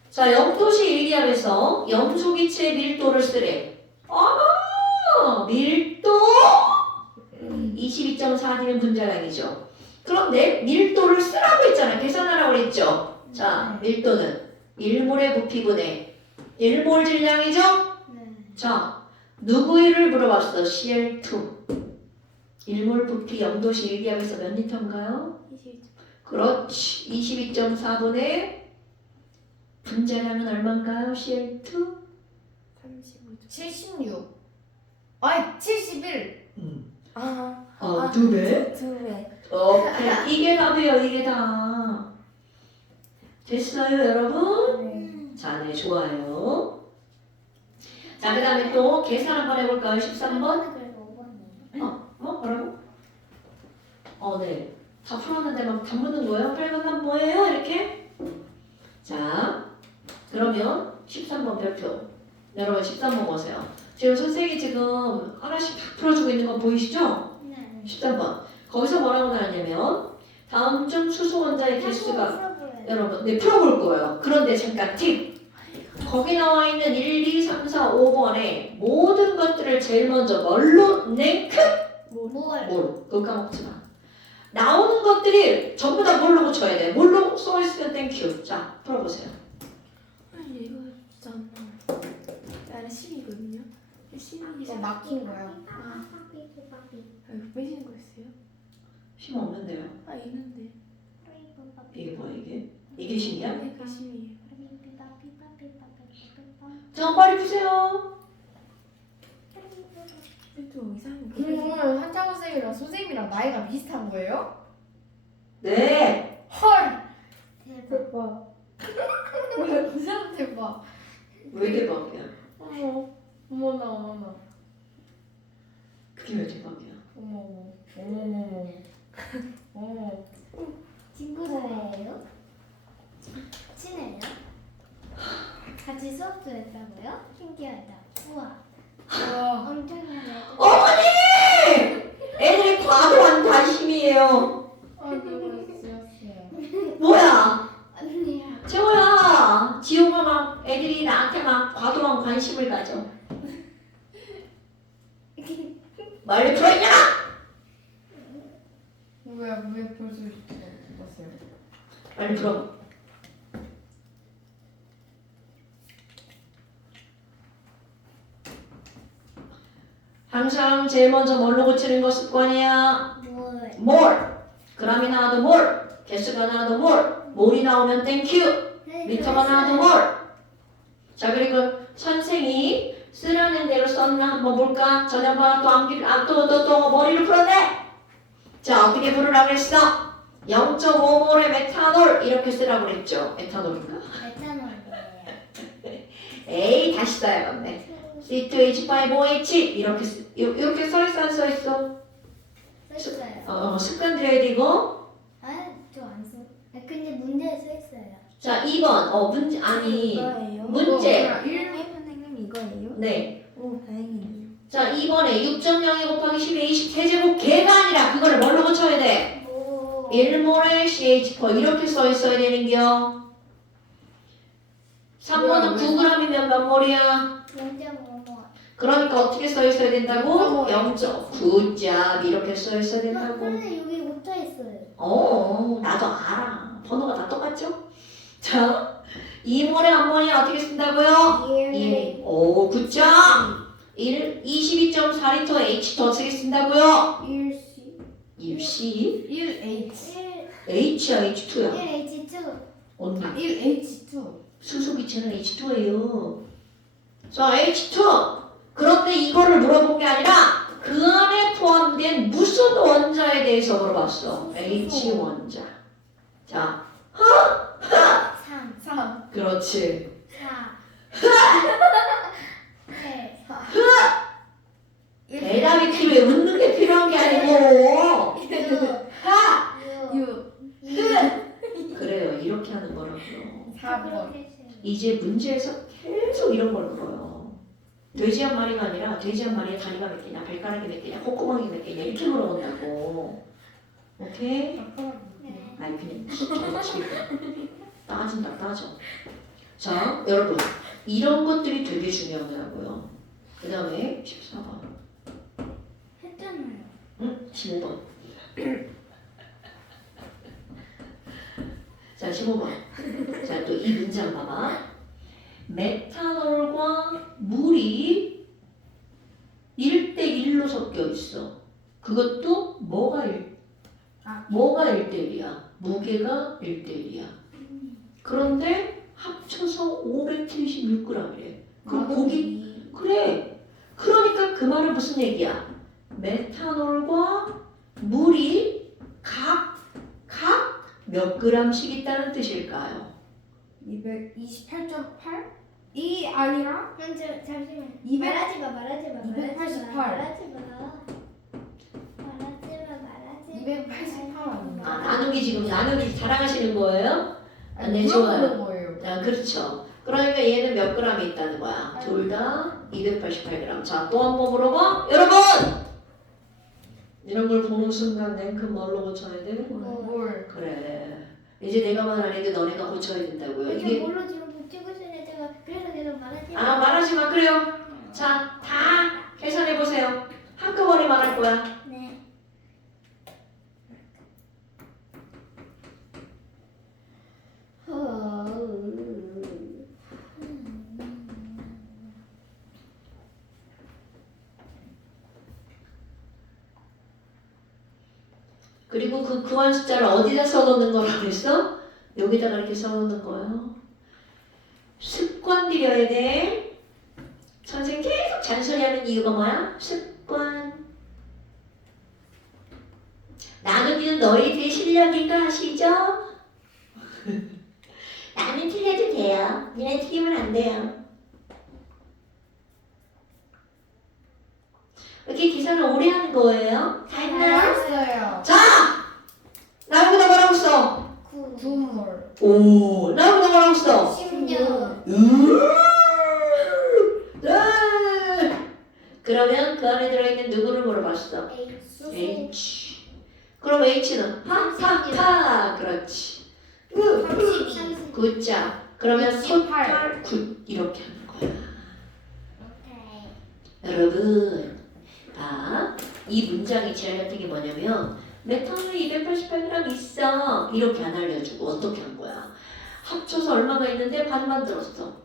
자, 0도시 일기압에서 염소기체의 밀도를 쓰래. 밀도 22.4D는 분자량이죠. 그런데 밀도를 쓰라고 했잖아. 계산하라고 그랬죠. 자, 밀도는 1몰의 부피분의 1몰 질량이죠. 네. 자, 누구를 물어봤어? CL2. 1몰 부피 0도시 일기압에서 몇 리터인가요? 22. 그렇지. 22.4분의 분자량은 얼마인가요? CL2? 35. 76. 아니 71. 아. 두 배? 2배. 오케이. 이게 답이에요. 이게 답. 됐어요, 여러분? 자, 네, 좋아요. 자, 그 다음에 또 계산 한번 해볼까요? 13번? 그래서 5번이에요. 뭐라고? 네. 다 풀었는데 막 다 묻는 거예요? 8번 답 뭐예요? 이렇게? 자, 그러면 13번 별표. 여러분 13번 보세요. 지금 선생님이 지금 하나씩 다 풀어주고 있는 거 보이시죠? 네. 13번. 거기서 뭐라고 나왔냐면 다음 중 수소 원자의 개수가 풀어볼래요. 여러분 네 풀어볼 거예요. 그런데 잠깐 팁. 거기 나와 있는 1, 2, 3, 4, 5번에 모든 것들을 제일 먼저 뭘로 랭크? 뭘? 그거 까먹지 마. 나오는 것들이 전부 다 뭘로 고쳐야 돼. 뭘로 써있으면 땡큐. 자, 풀어보세요. 아니 이거 진짜 안 나와. 나는 10이거든요. 10이 또 막힌 거야. 이거 빼시는 거 있어요? 힘 없는데요. 아 있는데. 이게 뭐야 이게? 이게 힘이야? 네, 그 10이에요. 자, 빨리 푸세요. 좀 이상한 거. 그러면 한창호 쌤이랑 선생님이랑 나이가 비슷한 거예요? 네. 헐. 대박. 진짜 대박. 왜 대박이야? 어머나. 그게 왜 대박이야? 어머. 친구 사이예요? 친해요? 같이 수업도 했다고요? 신기하다. 우와, 와. 엄청나네. 어머니! 애들이 과도한 관심이에요. 아 너무 쓰였어요. 뭐야? 언니야. 재호야, 지호가 막 애들이 나한테 막 과도한 관심을 가져. 말을 풀어있냐? 왜 벌써 죽었어요? 빨리 풀어. 항상 제일 먼저 뭘로 고치는 거 습관이야? 뭘? 뭘. 그람이 나와도 뭘. 개수가 나와도 뭘. 몰이 나오면 땡큐. 미터가 나와도 뭘. 자, 그리고 선생이 쓰라는 대로 썼나 한번 볼까? 전혀봐. 또 암기를 또 머리를 풀어내. 자, 어떻게 부르라고 했어? 0.5몰의 메탄올 이렇게 쓰라고 그랬죠. 에탄올인가? 에탄올이에요. 에이, 다시 써야겠네. C2H5OH 이렇게 써있어 안 써있어? 써있어요. 습관 들여야 되고. 저 안 써. 근데 문제에 써있어요. 자, 2번. 문제 아니 이거예요? 문제. 선생님 이거예요? 네. 오 다행이네요. 자, 2번에 6.02 곱하기 10의 20세제곱 개가 아니라 그거를 뭘로 고쳐야 돼? 오. 1몰의 CH4 이렇게 써 있어야 되는겨. 3번은 9g이면 몇 몰이야? 0.5몰. 그러니까 어떻게 써 있어야 된다고? 0.9짭 이렇게 써 있어야 된다고. 근데 여기 붙어 있어요. 나도 알아. 번호가 다 똑같죠? 자, 2몰의 암모니아 어떻게 쓴다고요? 1. 오, 9점. 22.4리터 H2 어떻게 쓴다고요? 1C. 1C? 1H. H야, H2야. 1H2. 언니. 1H2. 수소기체는 H2예요. 자, H2. 그런데 이거를 물어본 게 아니라 그 안에 포함된 무슨 원자에 대해서 물어봤어. H 원자. 자, 3. 3. 그렇지. 4. 8. 대답이 필요해. 웃는 게 필요한 게 아니고. 6. 6. 그래요. 이렇게 하는 거라고요. 4번. 이제 문제에서 계속 이런 걸 물어요. 돼지 한 마리가 아니라 돼지 한 마리에 다리가 몇 개냐, 발가락이 몇 개냐, 콧구멍이 몇 개냐 이렇게 물어본다고. 오케이? 네. 아니 그냥 따진다 따져. 자, 여러분 이런 것들이 되게 중요하더라고요. 그 다음에 14번. 했잖아요. 응? 15번. 자, 15번. 자, 또 이 문장 봐봐. 메탄올과 물이 1대1로 섞여 있어. 그것도 뭐가 1대1이야? 무게가 1대1이야. 그런데 합쳐서 576g이래. 그럼 고기 그래. 그러니까 그 말은 무슨 얘기야? 메탄올과 물이 각 몇 g씩 있다는 뜻일까요? 228.8? 이 아니라 잠시만. 200 말하지 마. 말하지 마. 288. 288 아닌가? 나누기 지금 자랑하시는 거예요? 네, 물어보는 좋아요. 거예요. 그렇죠. 그러니까 얘는 몇 g이 있다는 거야? 둘 다 288g. 자, 또 한 번 물어봐. 여러분! 이런 걸 보는 순간 냉큼 뭘로 고쳐야 돼? 뭘? 그래. 이제 내가 말 안 해도 너네가 고쳐야 된다고요. 이게 이게 뭘로 지금 붙이고 있어요. 제가 그래서 계속 말하지 마. 말하지 마. 그래요. 자, 다 계산해 보세요. 한꺼번에 말할 거야. 네. 그리고 그 구한 숫자를 어디다 써놓는 거라고 했어? 여기다가 이렇게 써놓는 거예요. 습관 들여야 돼. 선생님 계속 잔소리하는 이유가 뭐야? 습관. 나누기는 너희들의 실력인가 아시죠? 나는 틀려도 돼요. 니네 틀리면 안 돼요. 이렇게 계산을 오래 하는 거예요. 다 했나요? 알았어요. 자! 나보다 뭐라고 써? 9. 9몰. 오, 나보다 뭐라고 써? 10몰. 86. 그러면 그 안에 들어있는 누구를 물어봤어? H. 그럼 H는 파. 그렇지. 32. 굿자. 그러면 68. 토탈 굿 이렇게 하는 거야. 오케이. 여러분, 이 문장이 제일 같은 게 뭐냐면 메탄올 288g 있어 이렇게 안 알려주고 어떻게 한 거야? 합쳐서 얼마가 있는데 반만 들었어.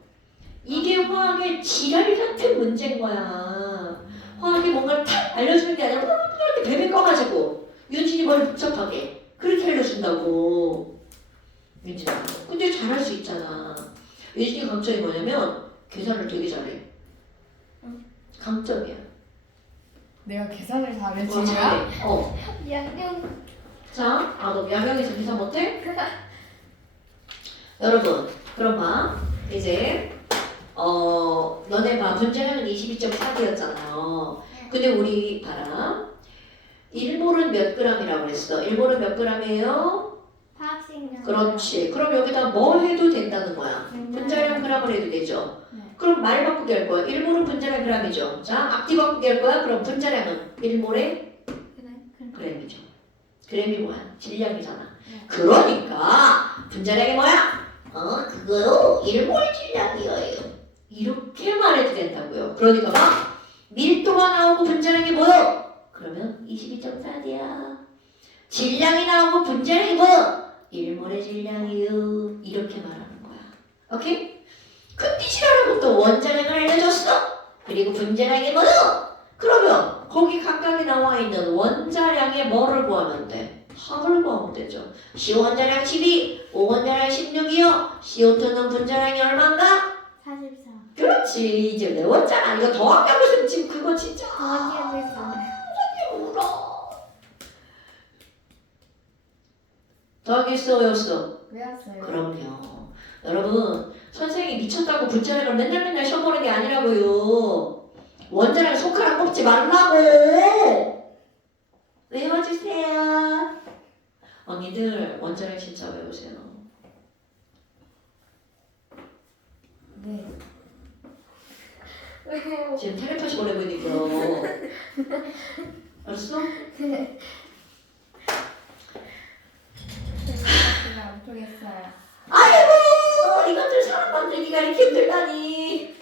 이게 화학의 지랄 같은 문제인 거야. 화학이 뭔가를 탁 알려주는 게 아니라 이렇게 베베 꺼가지고 윤진이 머리 복잡하게 그렇게 알려준다고. 윤진아, 근데 잘할 수 있잖아. 윤진이 강점이 뭐냐면 계산을 되게 잘해. 강점이야. 내가 계산을 다 어, 알려준 거야? 잘해. 양념. 자, 너 야경에서 계산 못해? 여러분, 그럼 봐. 이제 너네 봐. 분자량은 22.4였잖아요. 근데 우리 봐라. 1몰은 몇 g이라고 그랬어? 1몰은 몇 g이에요? 화학식량. 그렇지. 그럼 여기다 뭐 해도 된다는 거야? 분자량 g을 해도 되죠. 네. 그럼 말 바꾸기 할 거야. 1몰은 분자량 g이죠. 자, 앞뒤 바꾸기 할 거야. 그럼 분자량은 1몰에 g이죠. g이 뭐야? 질량이잖아. 네. 그러니까 분자량이 뭐야? 그거요? 1몰 질량이에요. 이렇게 말해도 된다고요. 그러니까 막 밀도가 나오고 분자량이 뭐요? 그러면 22.4D야. 질량이 나오고 분자량이 뭐요? 1몰의 질량이요. 이렇게 말하는 거야. 오케이? 그 띠지라는 것도 원자량을 알려줬어. 그리고 분자량이 뭐요? 그러면 거기 각각에 나와 있는 원자량의 뭐를 구하면 돼? 합을 구하면 되죠. CO 원자량 12, O 원자량 16이요. CO2는 분자량이 얼마인가? 44. 그렇지. 이제 외웠잖아. 이거 더하기 하고 있으면 지금 그거 진짜 더하기 있어. 울어. 더하기 있어 외웠어? 외웠어요. 그럼요. 여러분 선생님이 미쳤다고 분자량을 맨날 시험 보는 게 아니라고요. 원자량 손가락 꼽지 말라고. 외워주세요. 언니들 원자량 진짜 외우세요. 네. 지금 텔레파시 보내고 있니까. 알았어? 제가 엄청 했어요. 아이고 이것들 사람 만들기가 이렇게 힘들다니.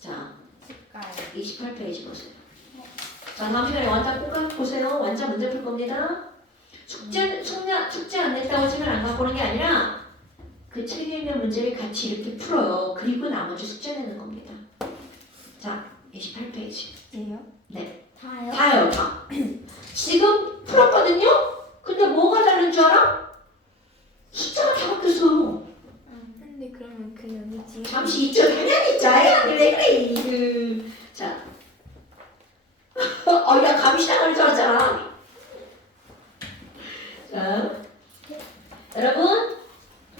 자 색깔. 28페이지 보세요. 자 다음 시간에 완자 꼭 보세요. 완자 문제 풀 겁니다. 숙제 안 냈다고 책을 안 갖고 오는 게 아니라 그 책에 있는 문제를 같이 이렇게 풀어요. 그리고 나머지 숙제 내는 겁니다. 자 28페이지. 예요? 다요? 다요 다. 지금 풀었거든요. 근데 뭐가 다른 줄 알아? 숫자가 다 바뀌었어. 근데 그러면 그 언니 지금 잠시 있죠. 당연히 있자야. 왜 그래? 자. 야 감시 당할 줄 알았잖아. 자. 여러분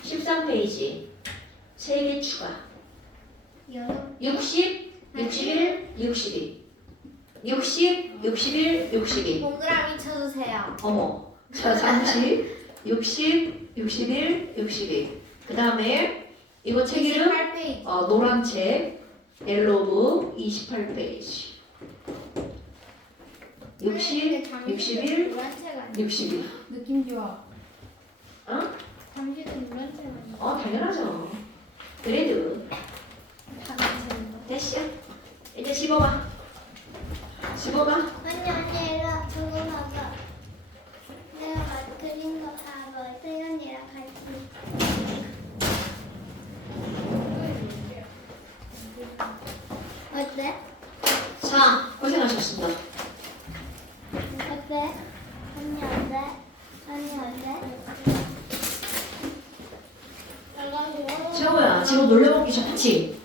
13페이지 3개 추가. 60, 61, 62. 60, 61, 62. 동그라미 쳐주세요. 어머. 자, 잠시 60, 61, 62. 그 다음에 이거 책 이름 28페이지. 노란 책 옐로브 28페이지. 60, 61, 62. 느낌 좋아. 당신은 노란 책 아니야? 당연하죠. 그래도 됐어. 이제 집어봐. 집어봐. 언니 일로 와. 저거 봐봐. 내가 그린 거 봐봐. 태연이랑 같이. 어때? 자, 고생하셨습니다. 어때? 언니 어때? 언니 어때? 재호야, 지금 놀래먹기 좋지?